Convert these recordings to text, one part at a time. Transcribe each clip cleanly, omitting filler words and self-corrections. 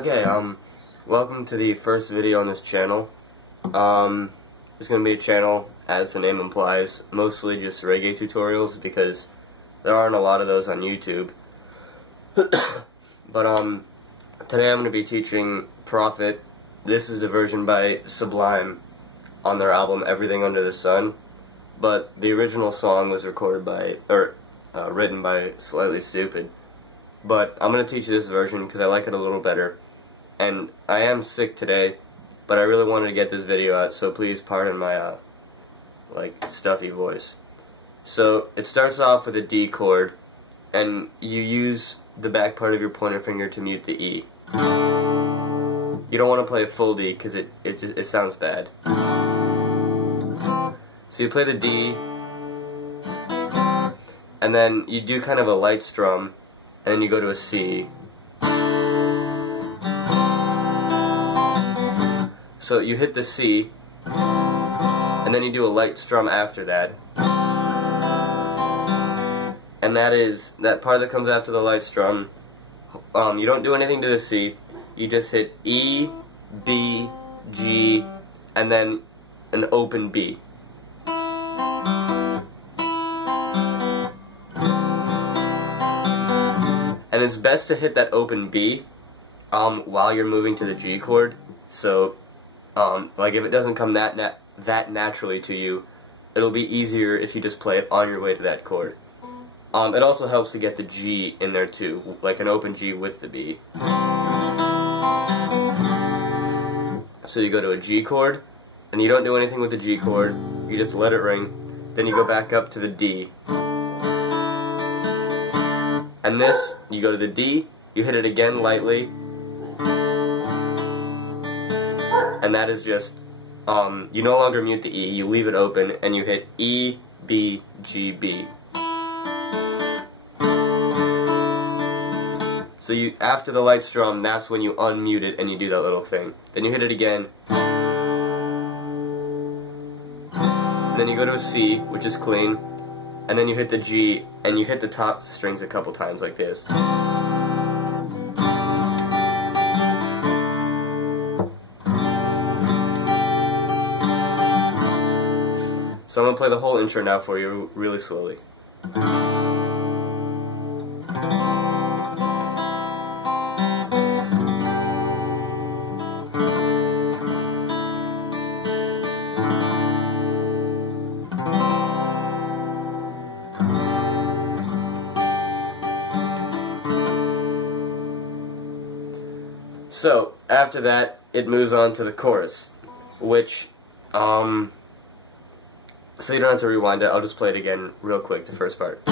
Okay, welcome to the first video on this channel. It's going to be a channel, as the name implies, mostly just reggae tutorials, because there aren't a lot of those on YouTube. But, today I'm going to be teaching Prophet. This is a version by Sublime on their album Everything Under the Sun, but the original song was recorded by, written by Slightly Stupid. But I'm going to teach you this version because I like it a little better. And I am sick today, but I really wanted to get this video out, so please pardon my, stuffy voice. So, it starts off with a D chord, and you use the back part of your pointer finger to mute the E. You don't want to play a full D because it sounds bad. So you play the D, and then you do kind of a light strum, and then you go to a C. So you hit the C, and then you do a light strum after that. And that part that comes after the light strum, you don't do anything to the C, you just hit E, B, G, and then an open B. And it's best to hit that open B while you're moving to the G chord. So, if it doesn't come that naturally to you, it'll be easier if you just play it on your way to that chord. It also helps to get the G in there too, like an open G with the B. So you go to a G chord, and you don't do anything with the G chord, you just let it ring, then you go back up to the D. And this, you go to the D, you hit it again lightly, and that is just, you no longer mute the E, you leave it open, and you hit E, B, G, B. So after the light strum, that's when you unmute it and you do that little thing. Then you hit it again, and then you go to a C, which is clean, and then you hit the G, and you hit the top strings a couple times like this. So I'm going to play the whole intro now for you really slowly. So, after that, it moves on to the chorus, which, so you don't have to rewind it, I'll just play it again real quick, the first part.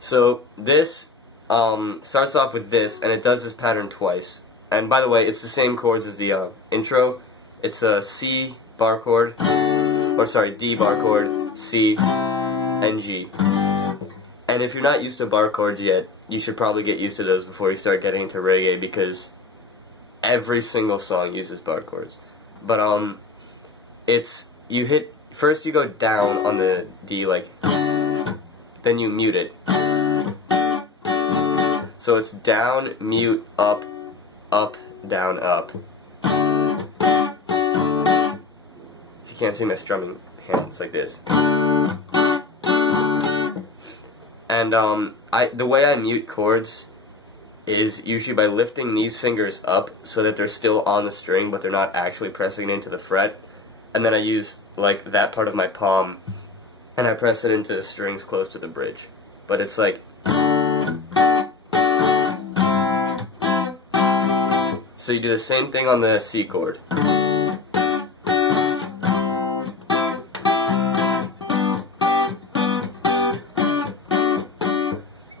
So, this, starts off with this, and it does this pattern twice. And by the way, it's the same chords as the, intro. It's a C bar chord, D bar chord, C, and G. And if you're not used to bar chords yet, you should probably get used to those before you start getting into reggae, because every single song uses bar chords. But, first you go down on the D, then you mute it. So it's down, mute, up, up, down, up. If you can't see my strumming hands, like this. And, the way I mute chords is usually by lifting these fingers up so that they're still on the string, but they're not actually pressing into the fret. And then I use, that part of my palm, and I press it into the strings close to the bridge. But it's like... So you do the same thing on the C chord.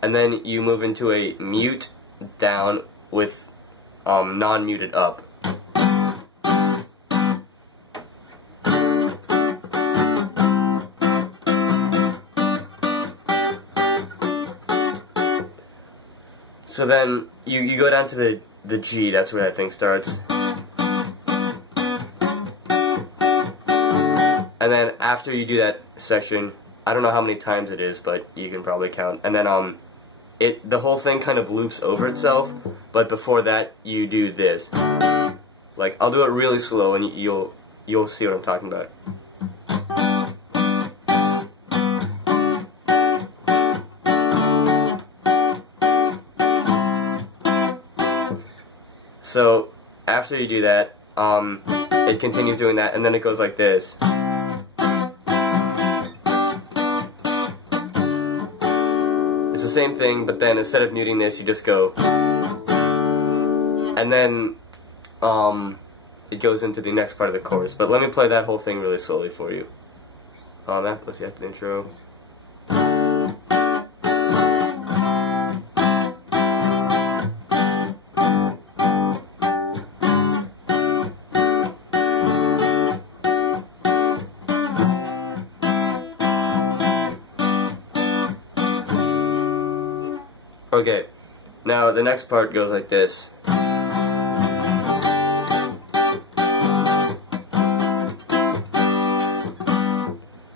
And then you move into a mute down with non-muted up. So then you go down to the G, that's where that thing starts. And then after you do that section, I don't know how many times it is, but you can probably count. And then the whole thing kind of loops over itself, but before that you do this. Like, I'll do it really slow and you'll see what I'm talking about. So after you do that, it continues doing that, and then it goes like this. It's the same thing, but then instead of muting this, you just go, and then it goes into the next part of the chorus. But let me play that whole thing really slowly for you. Let's see, after the intro. Okay, now the next part goes like this.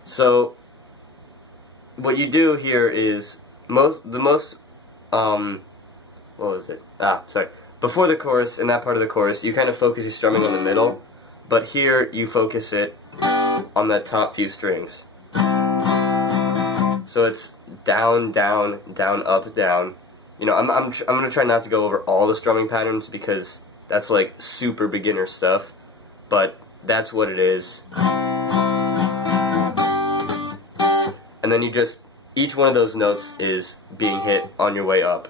So what you do here is what was it? Before the chorus, in that part of the chorus, you kind of focus your strumming on the middle, but here you focus it on the top few strings. So it's down, down, down, up, down. You know, I'm gonna try not to go over all the strumming patterns because that's like super beginner stuff, but that's what it is. And then each one of those notes is being hit on your way up.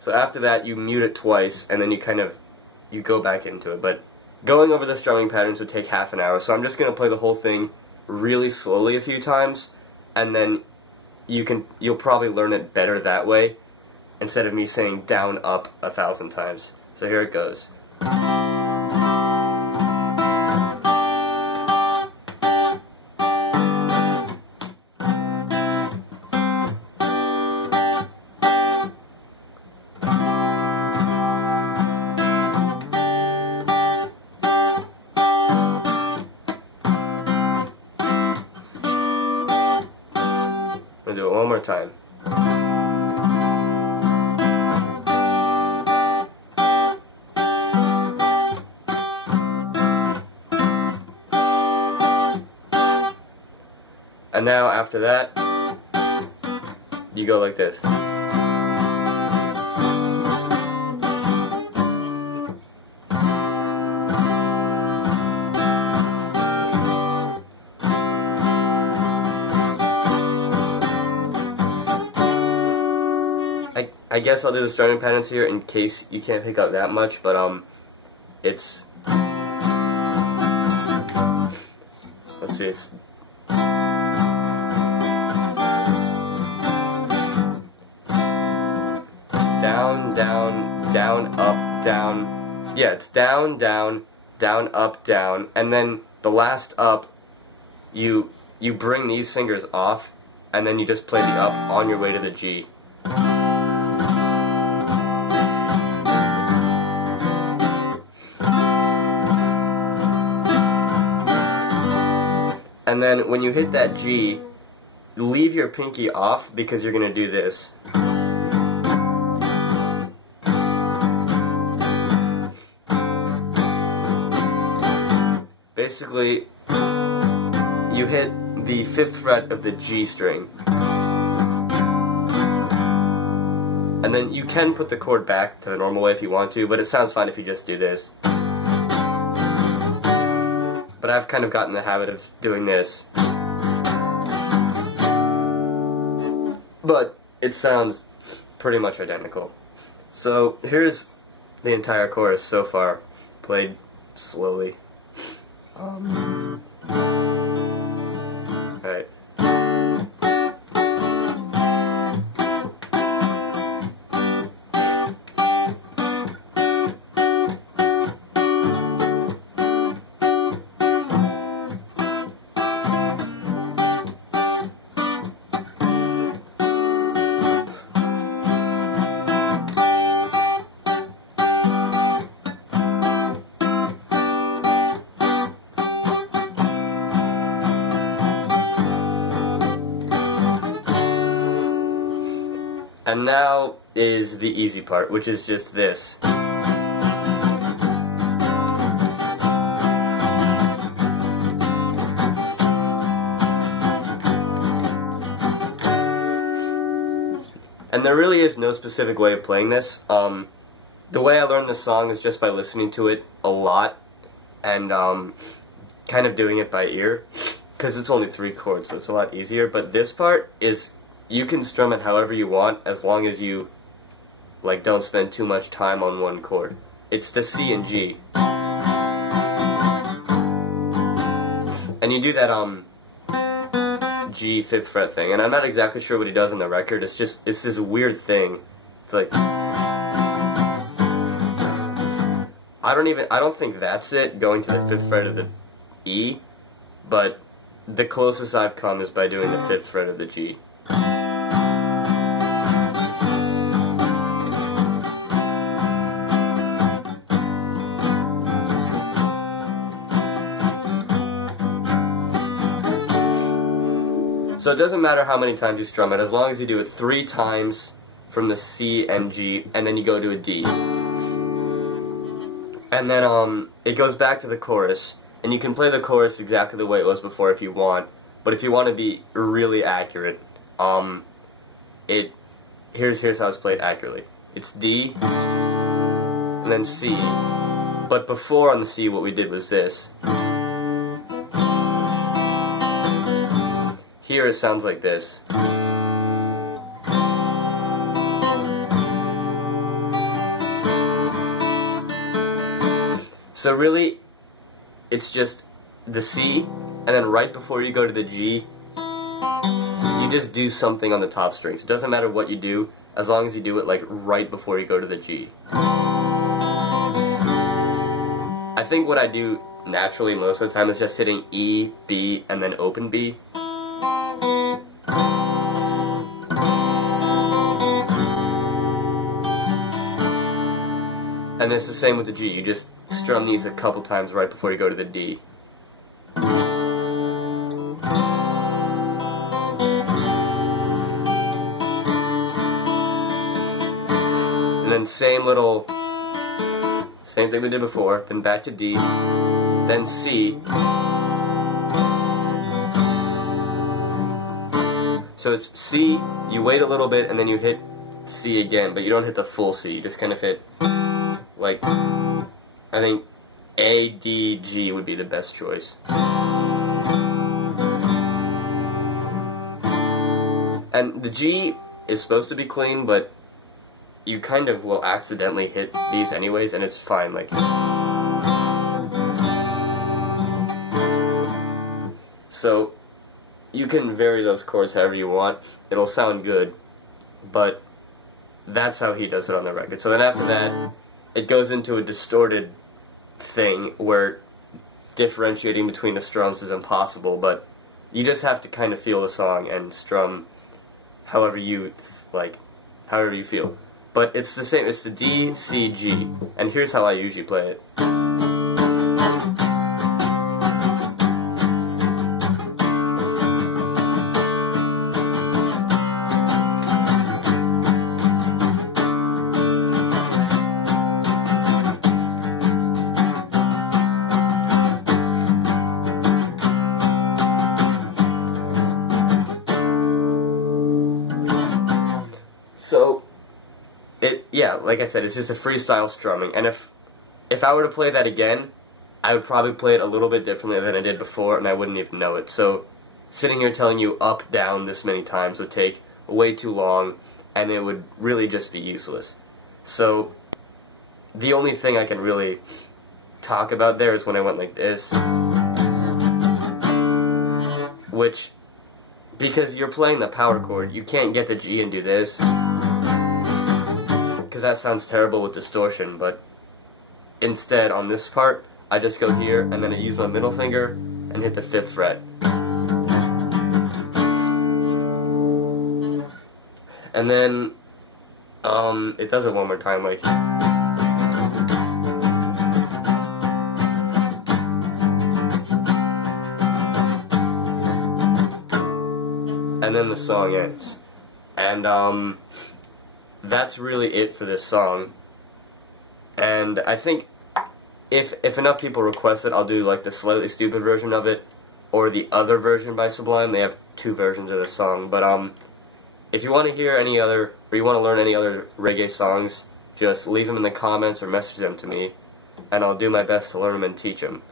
So after that, you mute it twice, and then you go back into it. But going over the strumming patterns would take half an hour, so I'm just going to play the whole thing really slowly a few times, and then you'll probably learn it better that way, instead of me saying down, up 1,000 times. So here it goes. I'm going to do it one more time. And now after that, you go like this. I guess I'll do the strumming patterns here in case you can't pick up that much, but it's, let's see, it's down, down, down, up, down. Yeah, it's down, down, down, up, down, and then the last up, you bring these fingers off, and then you just play the up on your way to the G. And then when you hit that G, leave your pinky off because you're going to do this. Basically, you hit the 5th fret of the G string. And then you can put the chord back to the normal way if you want to, but it sounds fine if you just do this. But I've kind of gotten the habit of doing this. But it sounds pretty much identical. So here's the entire chorus so far, played slowly. Alright. And now is the easy part, which is just this. And there really is no specific way of playing this. The way I learned this song is just by listening to it a lot and kind of doing it by ear, because it's only 3 chords, so it's a lot easier. But this part is, you can strum it however you want as long as you like don't spend too much time on one chord. It's the C and G, and you do that G 5th fret thing, and I'm not exactly sure what he does on the record. It's this weird thing. It's like, I don't think that's it, going to the 5th fret of the E, but the closest I've come is by doing the 5th fret of the G. So it doesn't matter how many times you strum it, as long as you do it 3 times from the C and G, and then you go to a D. And then it goes back to the chorus, and you can play the chorus exactly the way it was before if you want, but if you want to be really accurate, here's how it's played accurately. It's D, and then C, but before on the C what we did was this. Here it sounds like this. So really, it's just the C, and then right before you go to the G, you just do something on the top strings. It doesn't matter what you do, as long as you do it like right before you go to the G. I think what I do naturally most of the time is just hitting E, B, and then open B. And it's the same with the G. You just strum these a couple times right before you go to the D. And then same thing we did before, then back to D, then C. So it's C, you wait a little bit, and then you hit C again, but you don't hit the full C, you just kind of hit, like, I think A, D, G would be the best choice. And the G is supposed to be clean, but you kind of will accidentally hit these anyways, and it's fine, like. So, you can vary those chords however you want. It'll sound good, but that's how he does it on the record. So then after that, it goes into a distorted thing where differentiating between the strums is impossible, but you just have to kind of feel the song and strum however you like, however you feel. But it's the same, it's the D, C, G, and here's how I usually play it. So, yeah, like I said, it's just a freestyle strumming, and if I were to play that again, I would probably play it a little bit differently than I did before, and I wouldn't even know it. So, sitting here telling you up, down this many times would take way too long, and it would really just be useless. So, the only thing I can really talk about there is when I went like this, which, because you're playing the power chord, you can't get the G and do this, because that sounds terrible with distortion, but instead, on this part, I just go here, and then I use my middle finger, and hit the 5th fret. And then, it does it one more time, like. And then the song ends. And, that's really it for this song. And I think if enough people request it, I'll do like the slightly stupid version of it, or the other version by Sublime. They have 2 versions of this song. But if you want to hear any other, or you want to learn any other reggae songs, just leave them in the comments or message them to me, and I'll do my best to learn them and teach them.